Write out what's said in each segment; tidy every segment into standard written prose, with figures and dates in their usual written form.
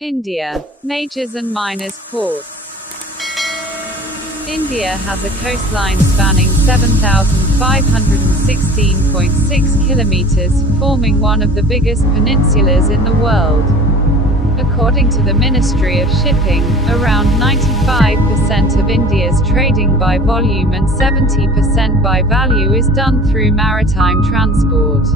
India. Majors and minors ports. India has a coastline spanning 7,516.6 kilometres, forming one of the biggest peninsulas in the world. According to the Ministry of Shipping, around 95% of India's trading by volume and 70% by value is done through maritime transport.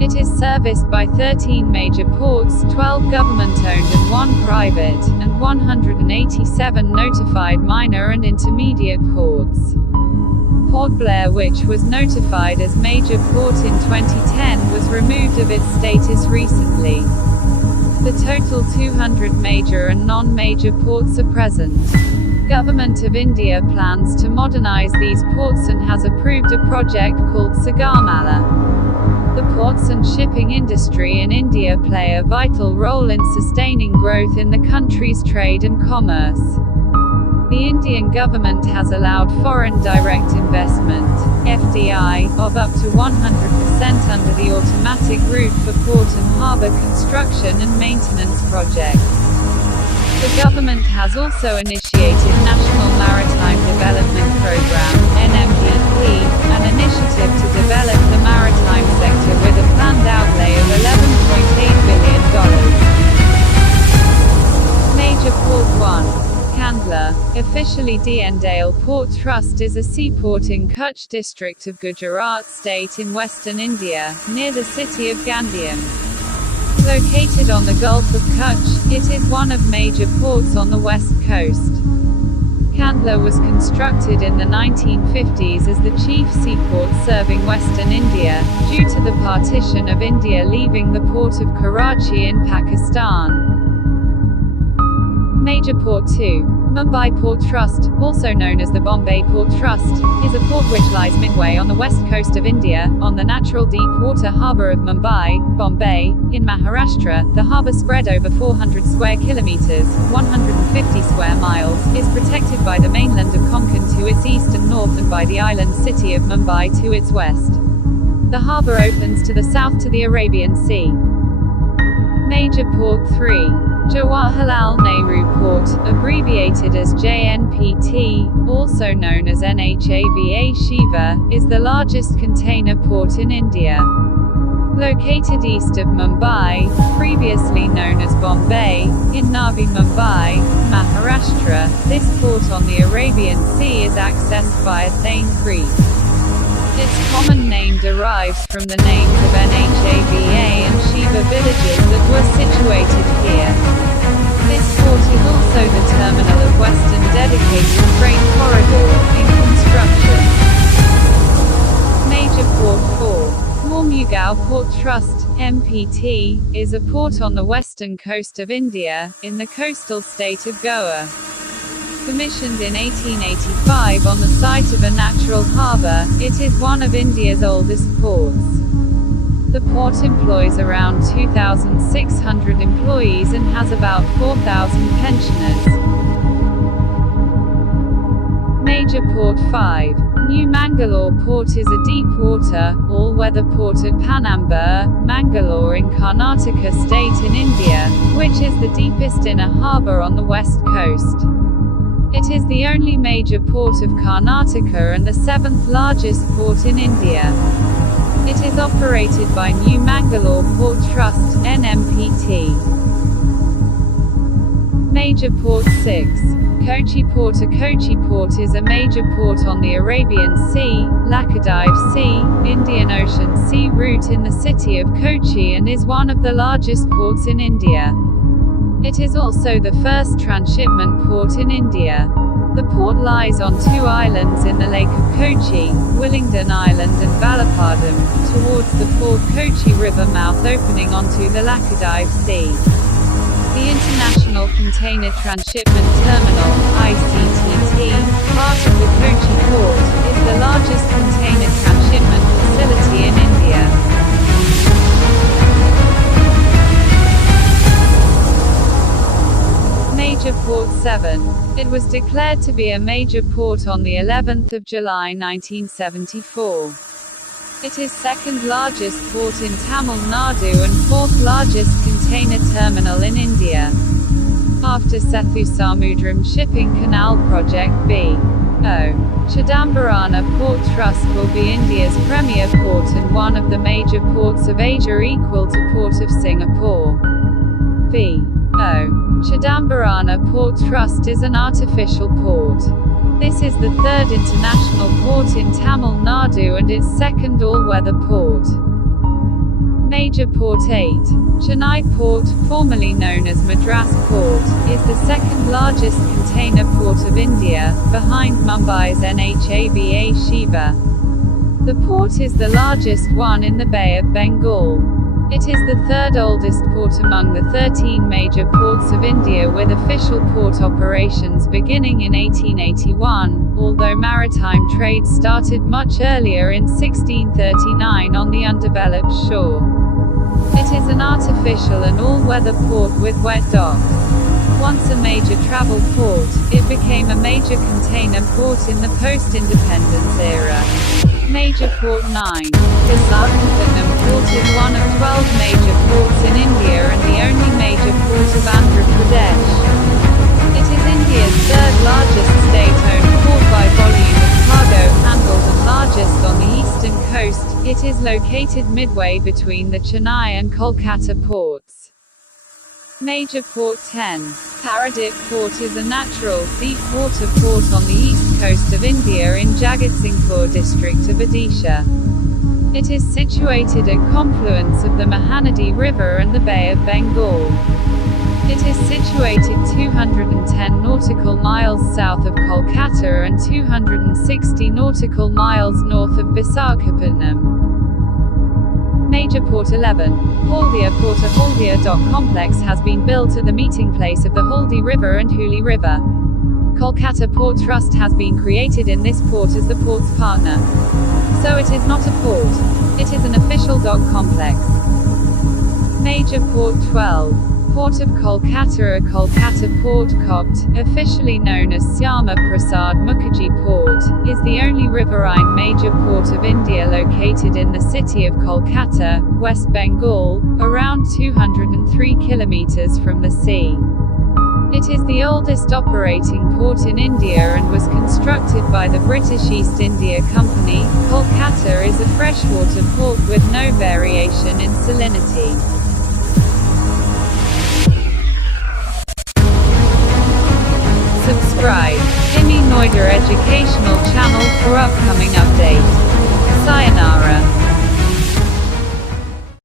It is serviced by 13 major ports, 12 government-owned and 1 private, and 187 notified minor and intermediate ports. Port Blair, which was notified as major port in 2010, was removed of its status recently. The total 200 major and non-major ports are present. Government of India plans to modernise these ports and has approved a project called Sagarmala. The ports and shipping industry in India play a vital role in sustaining growth in the country's trade and commerce. The Indian government has allowed foreign direct investment (FDI) of up to 100% under the automatic route for port and harbour construction and maintenance projects. The government has also initiated National Maritime Development Programme (NMDP), an initiative to develop the maritime sector with a planned outlay of $11.8 billion. Major Port 1. Kandla, officially Deendale Port Trust, is a seaport in Kutch district of Gujarat state in western India, near the city of Gandhiam. Located on the Gulf of Kutch, it is one of major ports on the west coast. Kandla was constructed in the 1950s as the chief seaport serving western India, due to the partition of India leaving the port of Karachi in Pakistan. Major Port 2. Mumbai Port Trust, also known as the Bombay Port Trust, is a port which lies midway on the west coast of India, on the natural deep water harbour of Mumbai, Bombay, in Maharashtra. The harbour, spread over 400 square kilometres, 150 square miles, is protected by the mainland of Konkan to its east and north and by the island city of Mumbai to its west. The harbour opens to the south to the Arabian Sea. Major Port 3. Jawaharlal Nehru Port, abbreviated as JNPT, also known as NHAVA Shiva, is the largest container port in India. Located east of Mumbai, previously known as Bombay, in Navi Mumbai, Maharashtra, this port on the Arabian Sea is accessed via Thane Creek. Its common name derives from the names of NHAVA and Shiva villages that were situated here. This port is also the terminal of Western Dedicated Freight Corridor, in construction. Major Port 4. Mormugao Port Trust, MPT, is a port on the western coast of India, in the coastal state of Goa. Commissioned in 1885 on the site of a natural harbour, it is one of India's oldest ports. The port employs around 2,600 employees and has about 4,000 pensioners. Major Port 5. New Mangalore Port is a deep-water, all-weather port at Panambur, Mangalore in Karnataka state in India, which is the deepest inner harbour on the west coast. It is the only major port of Karnataka and the 7th largest port in India. It is operated by New Mangalore Port Trust, NMDP. Major Port 6. Kochi Port. A Kochi port is a major port on the Arabian Sea, Laccadive Sea, Indian Ocean sea route in the city of Kochi and is one of the largest ports in India. It is also the first transshipment port in India. The port lies on 2 islands in the Lake of Kochi, Willingdon Island and Valappadam, towards the Port Kochi River mouth opening onto the Laccadive Sea. The International Container Transshipment Terminal, ICTT, part of the Kochi port, is the largest container transshipment facility in India. Major Port 7. It was declared to be a major port on the 11th of July 1974. It is second largest port in Tamil Nadu and fourth largest container terminal in India. Maharashtra Sethu Samudram Shipping Canal Project B.O. Chidambarana Port Trust will be India's premier port and one of the major ports of Asia, equal to Port of Singapore. B.O. Chidambarana Port Trust is an artificial port. This is the third international port in Tamil Nadu and its second all-weather port. Major Port 8. Chennai Port, formerly known as Madras Port, is the second largest container port of India, behind Mumbai's NHABA Shiva. The port is the largest one in the Bay of Bengal. It is the third oldest port among the 13 major ports of India, with official port operations beginning in 1881, although maritime trade started much earlier in 1639 on the undeveloped shore. It is an artificial and all-weather port with wet docks. Once a major travel port, it became a major container port in the post-independence era. Major Port 9. Visakhapatnam Port is one of 12 major ports in India and the only major port of Andhra Pradesh. It is India's third largest state-owned port by volume of cargo handled and largest on the eastern coast. It is located midway between the Chennai and Kolkata ports. Major Port 10. Paradip Port is a natural deep-water port on the east coast of India in Jagatsinghpur district of Odisha. It is situated at confluence of the Mahanadi River and the Bay of Bengal. It is situated 210 nautical miles south of Kolkata and 260 nautical miles north of Visakhapatnam. Major Port 11. Haldia Port. A Haldia dock complex has been built at the meeting place of the Haldi River and Hooghly River. Kolkata Port Trust has been created in this port as the port's partner. So it is not a port. It is an official dock complex. Major Port 12. Port of Kolkata. A Kolkata Port Kopt, officially known as Syama Prasad Mukherjee Port, is the only riverine major port of India located in the city of Kolkata, West Bengal, around 203 kilometres from the sea. It is the oldest operating port in India and was constructed by the British East India Company. Kolkata is a freshwater port with no variation in salinity. Subscribe Immy Noida educational channel for upcoming updates. Sayonara.